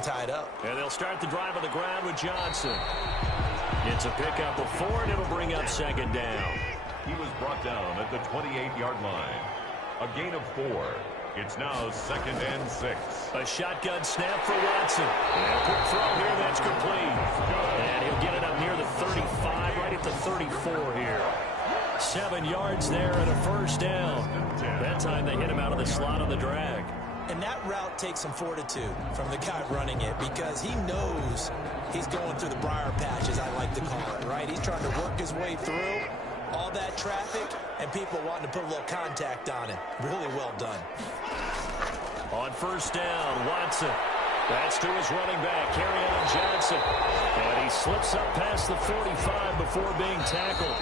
game tied up. And they'll start the drive on the ground with Johnson. It's a pickup of 4, and it'll bring up second down. He was brought down at the 28-yard line. A gain of 4. It's now 2nd and 6. A shotgun snap for Watson. And a quick throw here that's complete. And he'll get it up near the 35, right at the 34 here. 7 yards there and a first down. That time they hit him out of the slot on the drag. And that route takes some fortitude from the guy running it because he knows he's going through the briar patch, as I like to call it, right? He's trying to work his way through all that traffic and people wanting to put a little contact on it. Really well done. On first down, Watson. That's to his running back, Kerryon Johnson. And he slips up past the 45 before being tackled.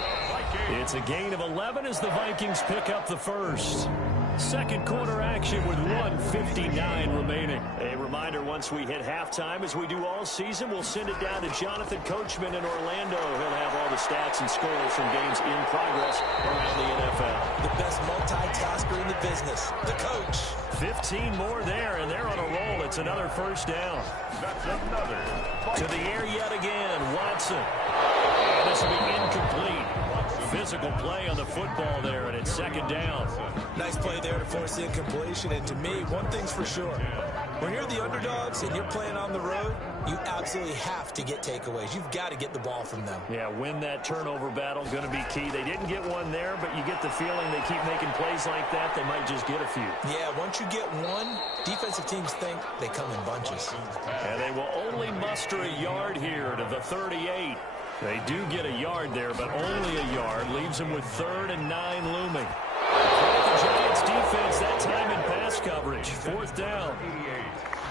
It's a gain of 11 as the Vikings pick up the first. Second quarter action with 1:59 remaining. A reminder, once we hit halftime, as we do all season, we'll send it down to Jonathan Coachman in Orlando. He'll have all the stats and scores from games in progress around the NFL. The best multitasker in the business, the coach. 15 more there, and they're on a roll. It's another first down. That's another. To the air yet again, Watson. And this will be incomplete. Physical play on the football there, and it's second down. Nice play there to force the incompletion, and to me, one thing's for sure. When you're the underdogs and you're playing on the road, you absolutely have to get takeaways. You've got to get the ball from them. Yeah, win that turnover battle, going to be key. They didn't get one there, but you get the feeling they keep making plays like that, they might just get a few. Yeah, once you get one, defensive teams think they come in bunches. And they will only muster a yard here to the 38. They do get a yard there, but only a yard. Leaves them with 3rd and 9 looming. The Giants defense that time in pass coverage. 4th down.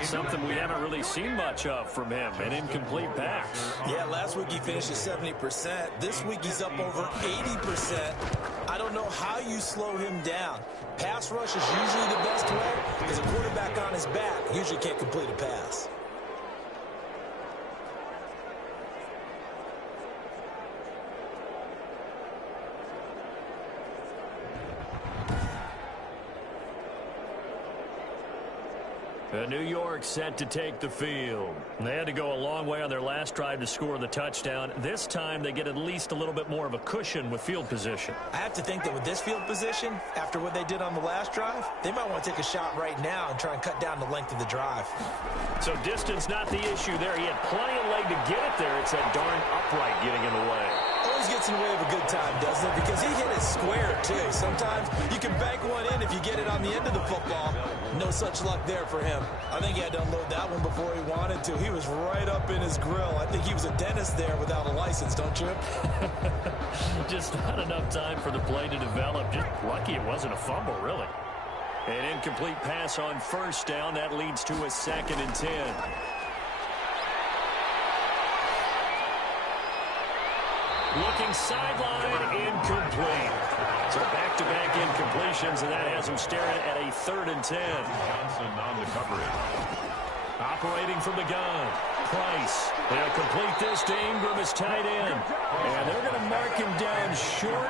Something we haven't really seen much of from him, an incomplete pass. Yeah, last week he finished at 70%. This week he's up over 80%. I don't know how you slow him down. Pass rush is usually the best way because a quarterback on his back usually can't complete a pass. New York set to take the field. They had to go a long way on their last drive to score the touchdown. This time they get at least a little bit more of a cushion with field position. I have to think that with this field position, after what they did on the last drive, they might want to take a shot right now and try and cut down the length of the drive. So distance not the issue there. He had plenty of leg to get it there. It's that darn upright getting in the way. Always gets in the way of a good time, doesn't it? Because he hit it square, too. Sometimes you can bank one in if you get it on the end of the football. No such luck there for him. I think he had to unload that one before he wanted to. He was right up in his grill. I think he was a dentist there without a license, don't you? Just not enough time for the play to develop. Just lucky it wasn't a fumble, really. An incomplete pass on first down. That leads to a 2nd and 10. Looking sideline, incomplete. So back-to-back incompletions, and that has him staring at a 3rd and 10. Johnson on the coverage. Operating from the gun, Price. They'll complete this to Ingram as tight end. And they're going to mark him down short,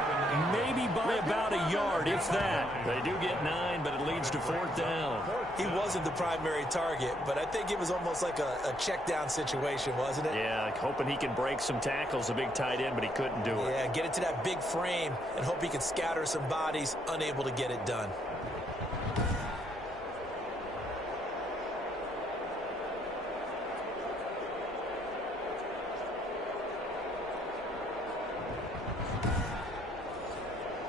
maybe by about a yard, if that. They do get 9, but it leads to 4th down. He wasn't the primary target, but I think it was almost like a check-down situation, wasn't it? Yeah, like hoping he can break some tackles, a big tight end, but he couldn't do it. Yeah, get it to that big frame and hope he can scatter some bodies, unable to get it done.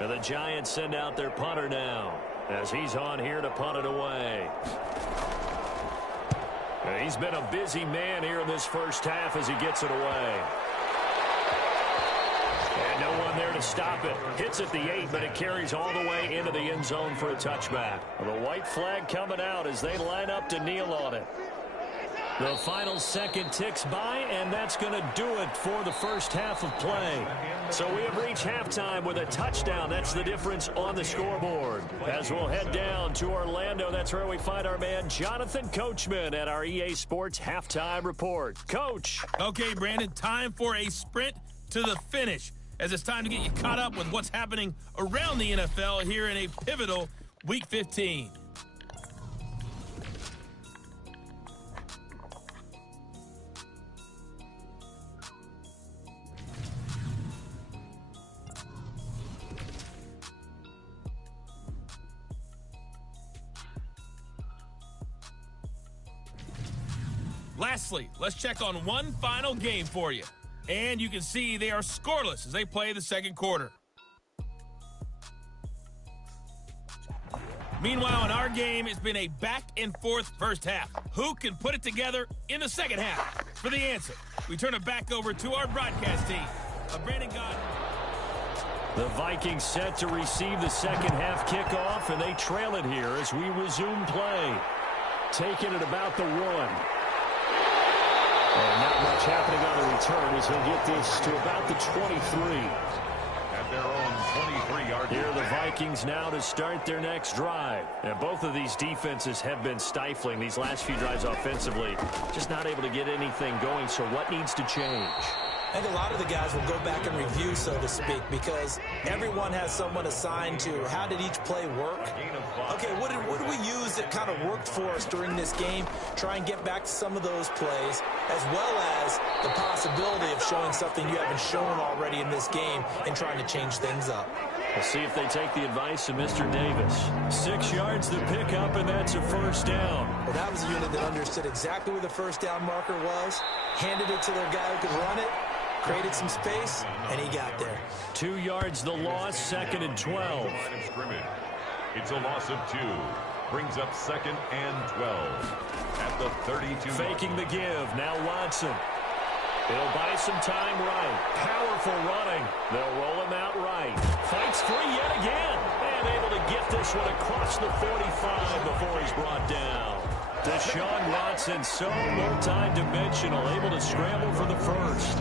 And the Giants send out their punter now as he's on here to punt it away. And he's been a busy man here in this first half as he gets it away. And no one there to stop it. Hits at the 8, but it carries all the way into the end zone for a touchback. The white flag coming out as they line up to kneel on it. The final second ticks by, and that's going to do it for the first half of play. So we have reached halftime with a touchdown. That's the difference on the scoreboard. As we'll head down to Orlando, that's where we find our man Jonathan Coachman at our EA Sports Halftime Report. Coach. Okay, Brandon, time for a sprint to the finish, as it's time to get you caught up with what's happening around the NFL here in a pivotal Week 15. Lastly, let's check on one final game for you. And you can see they are scoreless as they play the second quarter. Meanwhile, in our game, it's been a back-and-forth first half. Who can put it together in the second half? For the answer, we turn it back over to our broadcast team. Brandon Gaudin. The Vikings set to receive the second half kickoff, and they trail it here as we resume play. Taking it about the 1. And not much happening on the return as he'll get this to about the 23. At their own 23-yard. Here are the Vikings now to start their next drive. And both of these defenses have been stifling these last few drives offensively. Just not able to get anything going, so what needs to change? I think a lot of the guys will go back and review, so to speak, because everyone has someone assigned to how did each play work. Okay, what did we use that kind of worked for us during this game? Try and get back to some of those plays, as well as the possibility of showing something you haven't shown already in this game and trying to change things up. We'll see if they take the advice of Mr. Davis. 6 yards to pick up, and that's a first down. Well, that was a unit that understood exactly where the first down marker was, handed it to their guy who could run it, created some space, and he got there. 2 yards the loss, 2nd and 12. It's a loss of 2. Brings up 2nd and 12. At the 32. Faking the give. Now Watson. He'll buy some time right. Powerful running. They'll roll him out right. Fights free yet again. And able to get this one across the 45 before he's brought down. Deshaun Watson, so multi-dimensional, able to scramble for the first.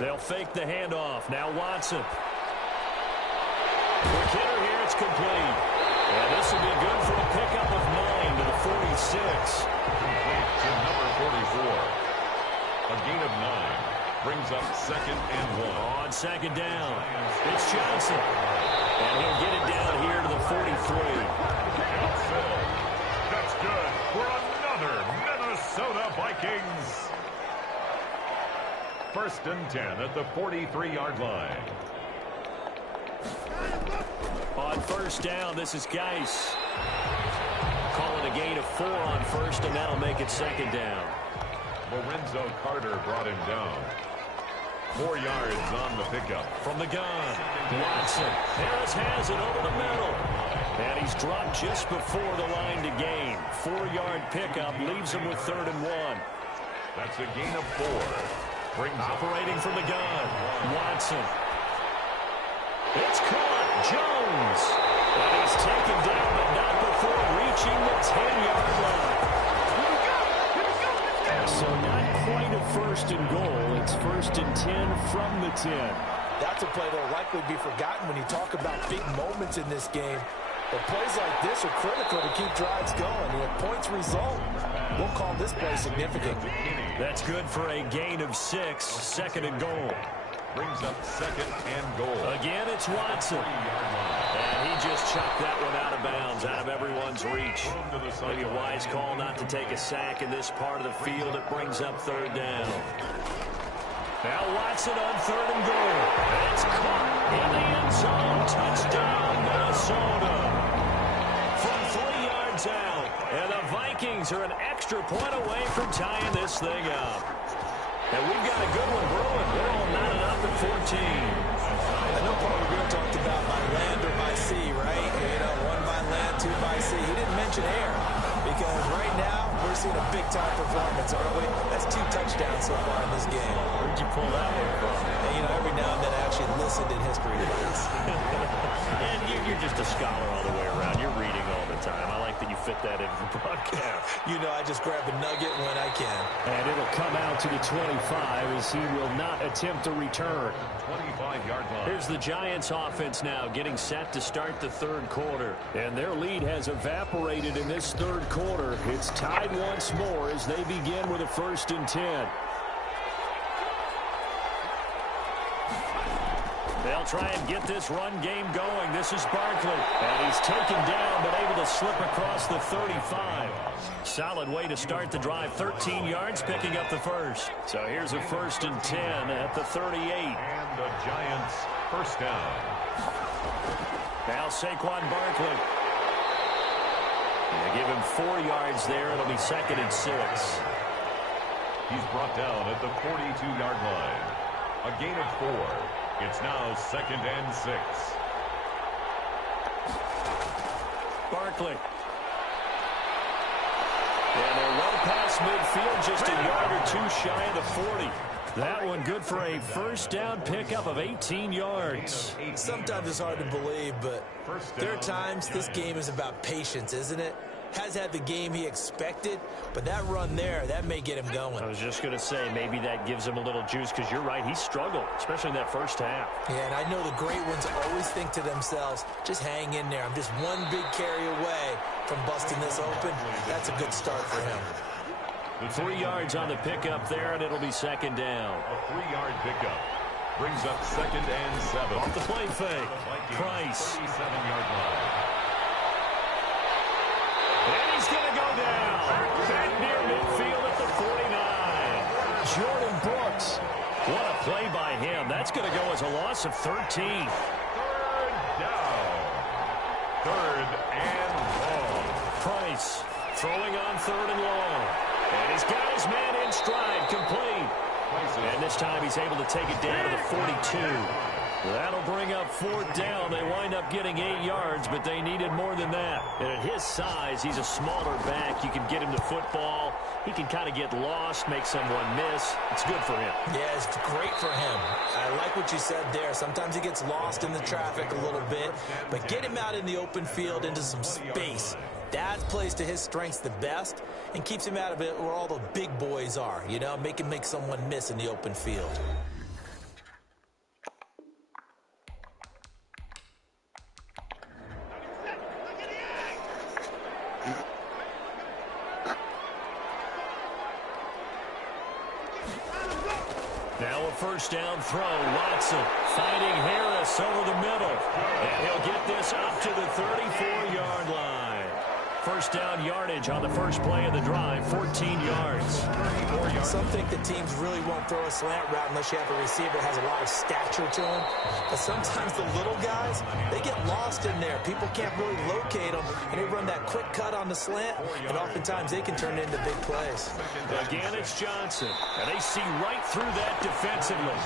They'll fake the handoff. Now Watson. Quick hitter here, it's complete. And this will be good for a pickup of 9 to the 46. Complete to number 44. A gain of 9. Brings up 2nd and 1. On 2nd down, it's Johnson. And he'll get it down here to the 43. Outfield. That's good for another Minnesota Vikings. 1st and 10 at the 43-yard line. On 1st down, this is Geis. Calling a gain of 4 on 1st, and that'll make it 2nd down. Lorenzo Carter brought him down. 4 yards on the pickup. From the gun, Watson. Harris has it over the middle. And he's dropped just before the line to gain. 4-yard pickup leaves him with 3rd and 1. That's a gain of 4. Brings operating from the gun, Watson. It's caught, Jones. And he's taken down, but not before reaching the 10-yard line. So not quite a 1st and goal. It's 1st and 10 from the 10. That's a play that will likely be forgotten when you talk about big moments in this game. But plays like this are critical to keep drives going. And if points result, we'll call this play significant. That's good for a gain of 6, 2nd and goal. Brings up 2nd and goal. Again, it's Watson. And he just chucked that one out of bounds, out of everyone's reach. Maybe a wise call not to take a sack in this part of the field. It brings up 3rd down. Now Watson on 3rd and goal. It's caught in the end zone. Touchdown, Minnesota. From 3 yards out. And the Vikings are an extra point away from tying this thing up. And we've got a good one brewing. We're all knotted up at 14. I know Paul Revere talked about by land or by sea, right? You know, 1 by land, 2 by sea. He didn't mention air because right now we're seeing a big-time performance, aren't we? That's 2 touchdowns so far in this game. Where'd you pull that one from? And, you know, every now and then I actually listened in history class. And you're just a scholar all the way around. You're reading all the time. I like that you fit that into the broadcast. You know, I just grab a nugget when I can. And it'll come out to the 25 as he will not attempt a return. 25-yard line. Here's the Giants offense now getting set to start the 3rd quarter. And their lead has evaporated in this 3rd quarter. It's tied once more as they begin with a 1st and 10. They'll try and get this run game going. This is Barkley. And he's taken down, but able to slip across the 35. Solid way to start the drive. 13 yards, picking up the first. So here's a 1st and 10 at the 38. And the Giants First down. Now Saquon Barkley. They give him 4 yards there. It'll be 2nd and 6. He's brought down at the 42-yard line. A gain of 4. It's now 2nd and 6. Barkley. And they're well past midfield, just a yard or 2 shy of the 40. That one good for a first down pickup of 18 yards. Sometimes it's hard to believe, but there are times this game is about patience, isn't it? Has had the game he expected, but that run there, that may get him going. I was just going to say, maybe that gives him a little juice, because you're right, he struggled, especially in that first half. Yeah, and I know the great ones always think to themselves, just hang in there. I'm just one big carry away from busting this open. That's a good start for him. 3 yards on the pickup there, and it'll be 2nd down. A 3-yard pickup brings up 2nd and 7. Off the play fake. Price. 37-yard line. And he's going to go down. Back near midfield at the 49. Jordan Brooks. What a play by him. That's going to go as a loss of 13. 3rd down. 3rd and long. Price throwing on 3rd and long. And he's got his man in stride, complete. And this time he's able to take it down to the 42. That'll bring up 4th down. They wind up getting 8 yards, but they needed more than that. And at his size, he's a smaller back. You can get him the football. He can kind of get lost, make someone miss. It's good for him. Yeah, it's great for him. I like what you said there. Sometimes he gets lost in the traffic a little bit, but get him out in the open field into some space. That plays to his strengths the best and keeps him out of it where all the big boys are, you know, make him make someone miss in the open field. Now a first down throw. Watson finding Harris over the middle. And he'll get this up to the 34-yard line. First down yardage on the first play of the drive, 14 yards. Some think the teams really won't throw a slant route unless you have a receiver that has a lot of stature to him. But sometimes the little guys, they get lost in there. People can't really locate them, and they run that quick cut on the slant, and oftentimes they can turn it into big plays. Again, it's Johnson, and they see right through that defensively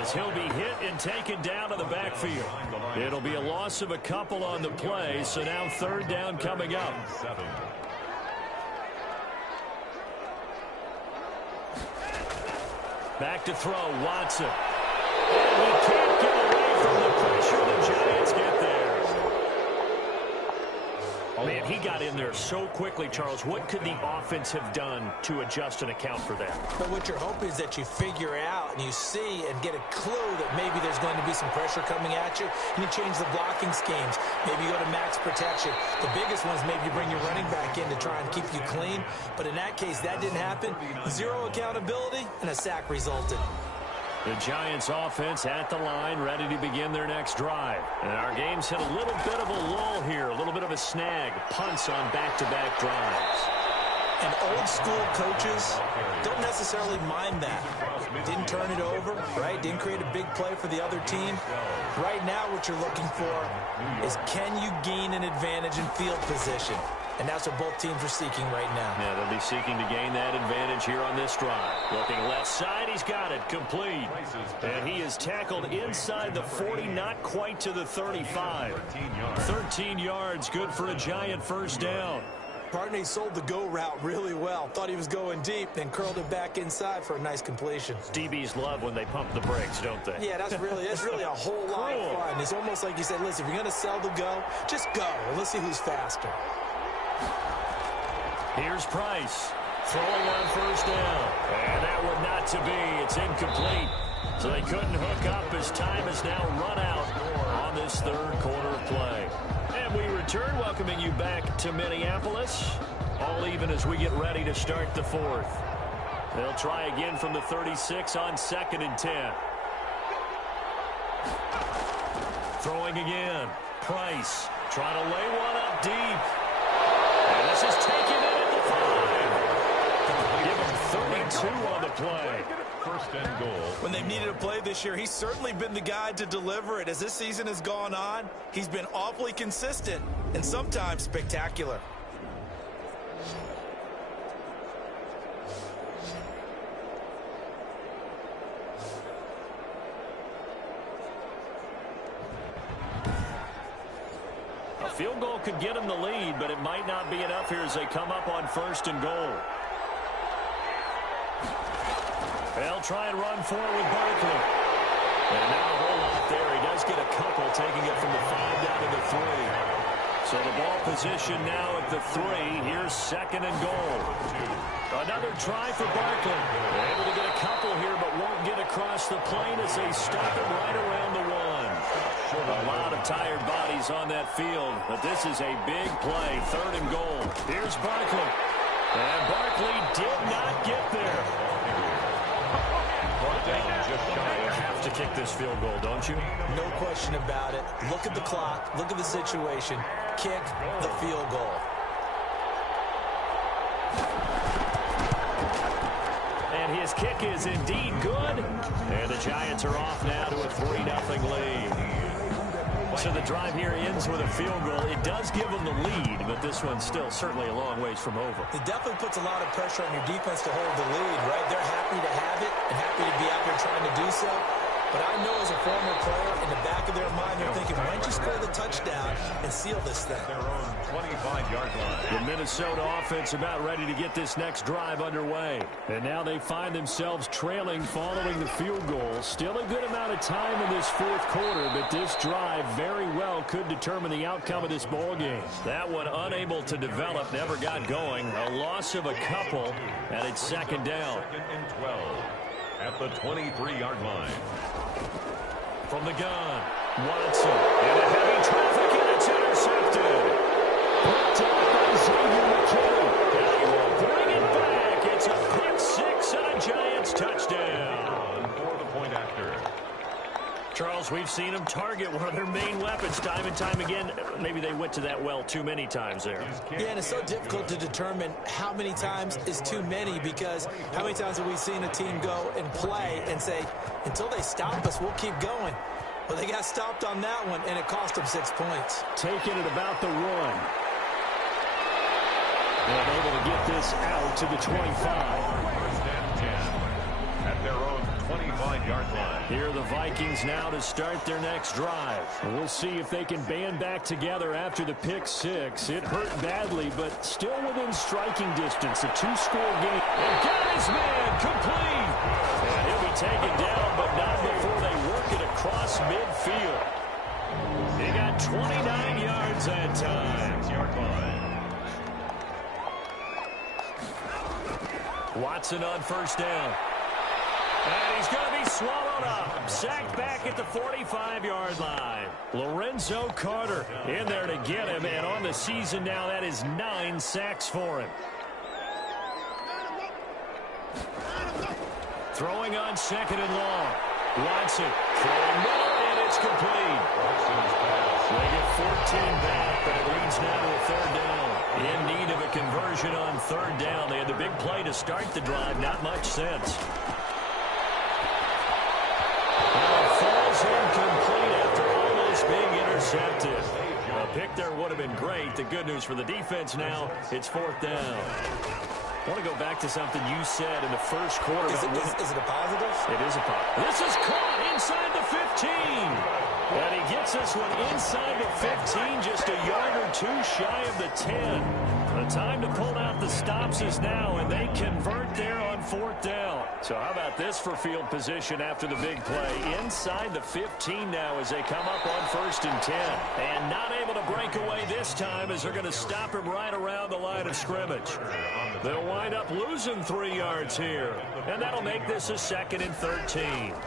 as he'll be hit and taken down to the backfield. It'll be a loss of a couple on the play, so now 3rd down coming up. 7. Back to throw, Watson. And he can't get away from the pressure. The Giants get there. Man, he got in there so quickly, Charles. What could the offense have done to adjust and account for that? But what you're hoping is that you figure out and you see and get a clue that maybe there's going to be some pressure coming at you, and you change the blocking schemes. Maybe you go to max protection. The biggest one is maybe you bring your running back in to try and keep you clean. But in that case, that didn't happen. 0 accountability, and a sack resulted. The Giants offense at the line, ready to begin their next drive. And our game's hit a little bit of a lull here, a little bit of a snag. Punts on back-to-back drives. And old-school coaches don't necessarily mind that. Didn't turn it over, right? Didn't create a big play for the other team. Right now what you're looking for is, can you gain an advantage in field position? And that's what both teams are seeking right now. Yeah, they'll be seeking to gain that advantage here on this drive. Looking left side, he's got it, complete. And he is tackled inside the 40, not quite to the 35. 13 yards, good for a Giant first down. Partney sold the go route really well. Thought he was going deep, then curled it back inside for a nice completion. DBs love when they pump the brakes, don't they? Yeah, that's really a whole lot of fun. It's almost like you said, listen, if you're going to sell the go, just go. Let's see who's faster. Here's Price, throwing on first down. And that one not to be. It's incomplete. So they couldn't hook up as time is now run out on this third quarter play. And we return, welcoming you back to Minneapolis. All even as we get ready to start the fourth. They'll try again from the 36 on 2nd and 10. Throwing again. Price trying to lay one up deep. And this is taken in at the 5. Give him 32 on the play. first and goal. When they've needed a play this year, he's certainly been the guy to deliver it. As this season has gone on, he's been awfully consistent and sometimes spectacular. A field goal could get them the lead, but it might not be enough here as they come up on first and goal. They'll try and run for it with Barkley. And not a whole lot there. He does get a couple, taking it from the 5 down to the 3. So the ball position now at the 3. Here's second and goal. Another try for Barkley. They're able to get a couple here, but won't get across the plane as they stop it right around the 1. A lot of tired bodies on that field, but this is a big play. Third and goal. Here's Barkley. And Barkley did not get there. You have to kick this field goal, don't you? No question about it. Look at the clock. Look at the situation. Kick the field goal. And his kick is indeed good. And the Giants are off now to a 3-0 lead. So the drive here ends with a field goal. It does give them the lead, but this one's still certainly a long ways from over. It definitely puts a lot of pressure on your defense to hold the lead, right? They're happy to have it and happy to be out there trying to do so. But I know as a former player, in the back of their mind, they're thinking, why don't you score the touchdown and seal this thing? Their own 25-yard line. The Minnesota offense about ready to get this next drive underway. And now they find themselves trailing following the field goal. Still a good amount of time in this fourth quarter, but this drive very well could determine the outcome of this ball game. That one unable to develop, never got going. A loss of a couple, and it's second down. Second and 12 at the 23-yard line. From the gun, Watson, and a heavy traffic, and it's intercepted. Picked up by Xavier McKinney. And he will bring it back. It's a pick six and a Giants touchdown. For the point after. Charles, we've seen them target one of their main weapons time and time again. Maybe they went to that well too many times there. Yeah, and it's so difficult to determine how many times is too many, because how many times have we seen a team go and play and say, until they stop us, we'll keep going. Well, they got stopped on that one, and it cost them 6 points. Taking it about the 1. And able to get this out to the 25. First and 10 at their own 25-yard line. Here are the Vikings now to start their next drive. We'll see if they can band back together after the pick six. It hurt badly, but still within striking distance. A 2-score game. And got his man complete. And he'll be taken down, but not before they work it across midfield. He got 29 yards that time. 6-yard line. Watson on first down. And he's going to be swallowed up. Sacked back at the 45-yard line. Lorenzo Carter in there to get him. And on the season now, that is 9 sacks for him. Throwing on second and long. Watson throwing middle, and it's complete. They get 14 back, but it leads now to a third down. In need of a conversion on third down. They had the big play to start the drive. Not much sense. Falls incomplete after almost being intercepted. A pick there would have been great. The good news for the defense now, it's fourth down. I want to go back to something you said in the first quarter. Is it a positive? It is a positive. This is caught inside the 15. And he gets this one inside the 15, just a yard or two shy of the 10. The time to pull out the stops is now, and they convert there on fourth down. So how about this for field position after the big play? Inside the 15 now as they come up on first and 10. And not able to break away this time as they're going to stop him right around the line of scrimmage. They'll wind up losing 3 yards here. And that'll make this a second and 13.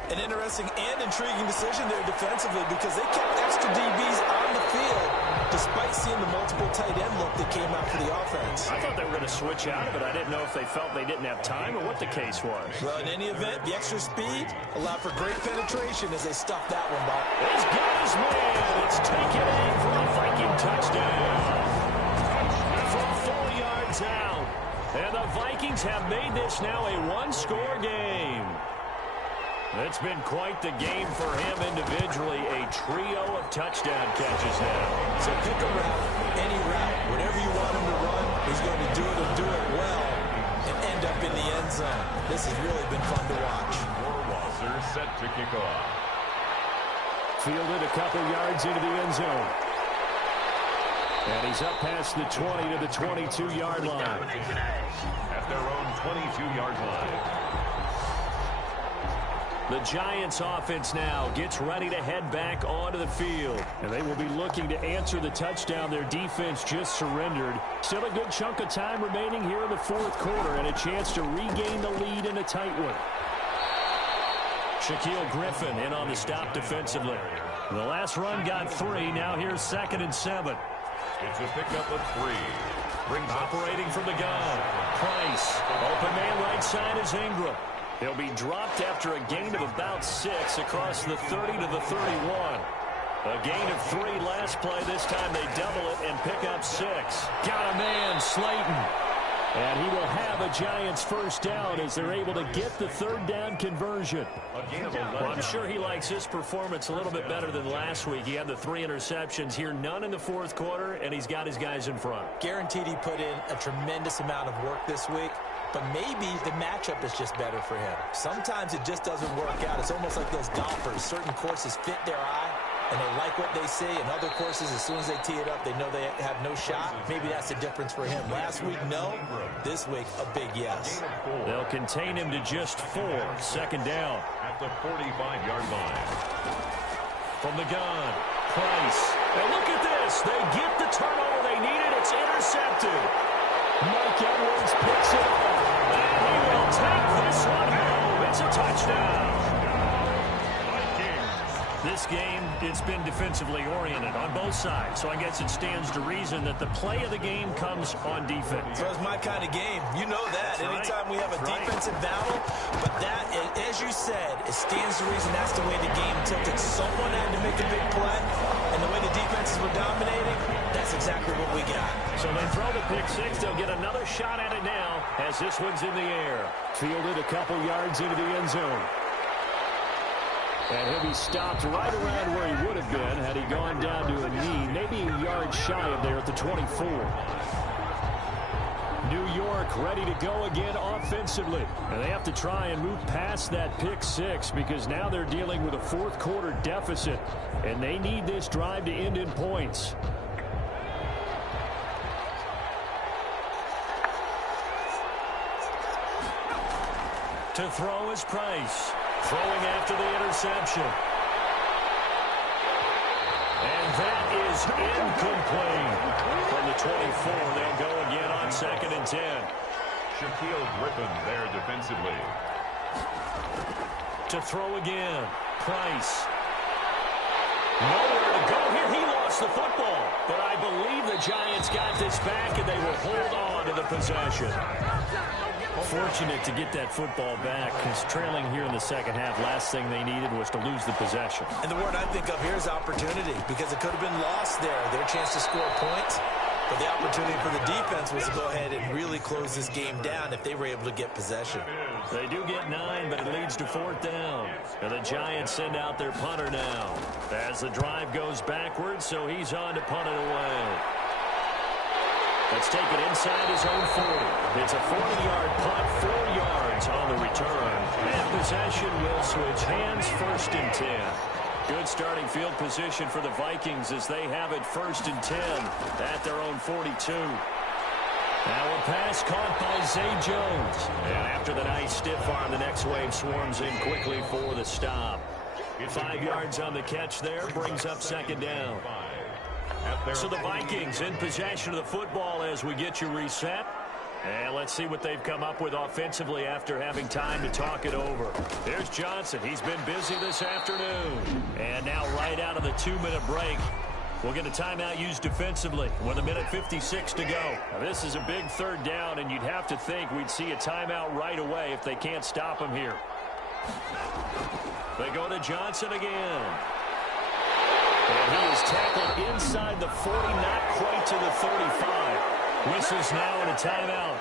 An interesting and intriguing decision there defensively, because they kept extra DBs on the field despite seeing the multiple tight end look that came out for the offense. I thought they were going to switch out of it. I didn't know if they felt they didn't have time or what the case was. Well, in any event, the extra speed allowed for great penetration as they stuffed that one by. He's got his man. It's taken in for a Viking touchdown. From 4 yards out. And the Vikings have made this now a one-score game. It's been quite the game for him individually. A trio of touchdown catches now. So pick a route, any route. Whatever you want him to run, he's going to do it and do it well and end up in the end zone. This has really been fun to watch. Rohrwasser set to kick off. Fielded a couple yards into the end zone. And he's up past the 20 to the 22-yard line. At their own 22-yard line. The Giants offense now gets ready to head back onto the field. And they will be looking to answer the touchdown their defense just surrendered. Still a good chunk of time remaining here in the fourth quarter and a chance to regain the lead in a tight one. Shaquill Griffin in on the stop defensively. The last run got 3. Now here's 2nd and 7. It's a pickup of 3. Brings operating from the gun. Price. Open man right side is Ingram. He'll be dropped after a gain of about 6 across the 30 to the 31. A gain of 3 last play. This time they double it and pick up 6. Got a man, Slayton. And he will have a Giants first down as they're able to get the 3rd down conversion. Well, I'm sure he likes his performance a little bit better than last week. He had the 3 interceptions here, none in the fourth quarter, and he's got his guys in front. Guaranteed he put in a tremendous amount of work this week, but maybe the matchup is just better for him. Sometimes it just doesn't work out. It's almost like those golfers. Certain courses fit their eye, and they like what they see. And other courses, as soon as they tee it up, they know they have no shot. Maybe that's the difference for him. Last week, no. This week, a big yes. They'll contain him to just 4. 2nd down. At the 45-yard line. From the gun, Price. And look at this. They get the turnover they needed. It's intercepted. Mike Edwards picks it up. And he will take this one home. It's a touchdown. This game, it's been defensively oriented on both sides, so I guess it stands to reason that the play of the game comes on defense. So it's my kind of game. You know that. Anytime we have a defensive battle, but that, as you said, it stands to reason that's the way the game tilted. Someone had to make a big play, and the way the defenses were dominating, that's exactly what we got. So they throw the pick 6. They'll get another shot at it now as this one's in the air. Fielded a couple yards into the end zone. And he'll be stopped right around where he would have been had he gone down to a knee, maybe a yard shy of there at the 24. New York ready to go again offensively. And they have to try and move past that pick 6 because now they're dealing with a fourth quarter deficit. And they need this drive to end in points. To throw is Price. Throwing after the interception. And that is incomplete. From the 24, they'll go again on 2nd and 10. Shaquill Griffin there defensively. To throw again. Price. Nowhere to go here. He lost the football. But I believe the Giants got this back, and they will hold on to the possession. Fortunate to get that football back because trailing here in the second half, last thing they needed was to lose the possession. And the word I think of here is opportunity because it could have been lost there. Their chance to score points, but the opportunity for the defense was to go ahead and really close this game down if they were able to get possession. They do get 9, but it leads to 4th down. And the Giants send out their punter now as the drive goes backwards, so he's on to punt it away. Let's take it inside his own 40. It's a 40-yard punt, 4 yards on the return. And possession will switch hands, 1st and 10. Good starting field position for the Vikings as they have it 1st and 10 at their own 42. Now a pass caught by Zay Jones. And after the nice stiff arm, the next wave swarms in quickly for the stop. 5 yards on the catch there, brings up 2nd down. So the Vikings in possession of the football as we get you reset. And let's see what they've come up with offensively after having time to talk it over. There's Johnson. He's been busy this afternoon. And now right out of the 2-minute break, we'll get a timeout used defensively with 1:56 to go. Now, this is a big 3rd down, and you'd have to think we'd see a timeout right away if they can't stop him here. They go to Johnson again. And he is tackled inside the 40, not quite to the 35. Whistles now in a timeout.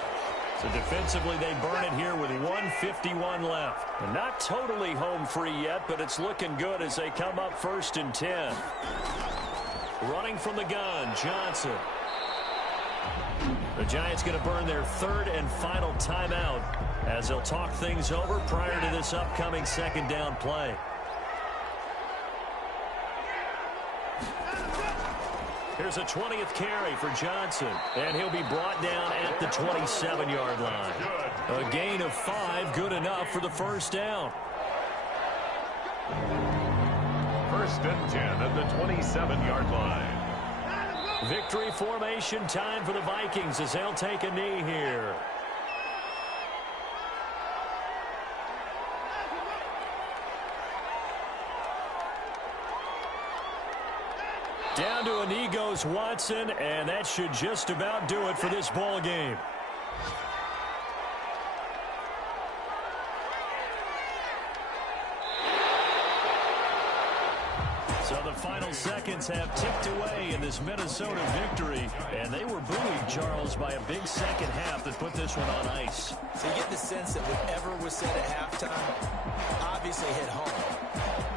So defensively, they burn it here with 1:51 left. And not totally home free yet, but it's looking good as they come up 1st and 10. Running from the gun, Johnson. The Giants going to burn their 3rd and final timeout as they'll talk things over prior to this upcoming 2nd down play. Here's a 20th carry for Johnson, and he'll be brought down at the 27-yard line. A gain of 5, good enough for the 1st down. 1st and 10 at the 27-yard line. Victory formation time for the Vikings as they'll take a knee here. Down to a knee goes Watson, and that should just about do it for this ball game. So the final seconds have ticked away in this Minnesota victory, and they were buoyed, Charles, by a big second half that put this one on ice. So you get the sense that whatever was said at halftime obviously hit home.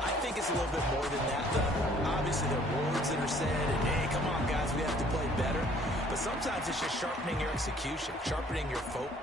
I think it's a little bit more than that, though. Obviously, there are words that are said, and, hey, come on, guys, we have to play better. But sometimes it's just sharpening your execution, sharpening your focus.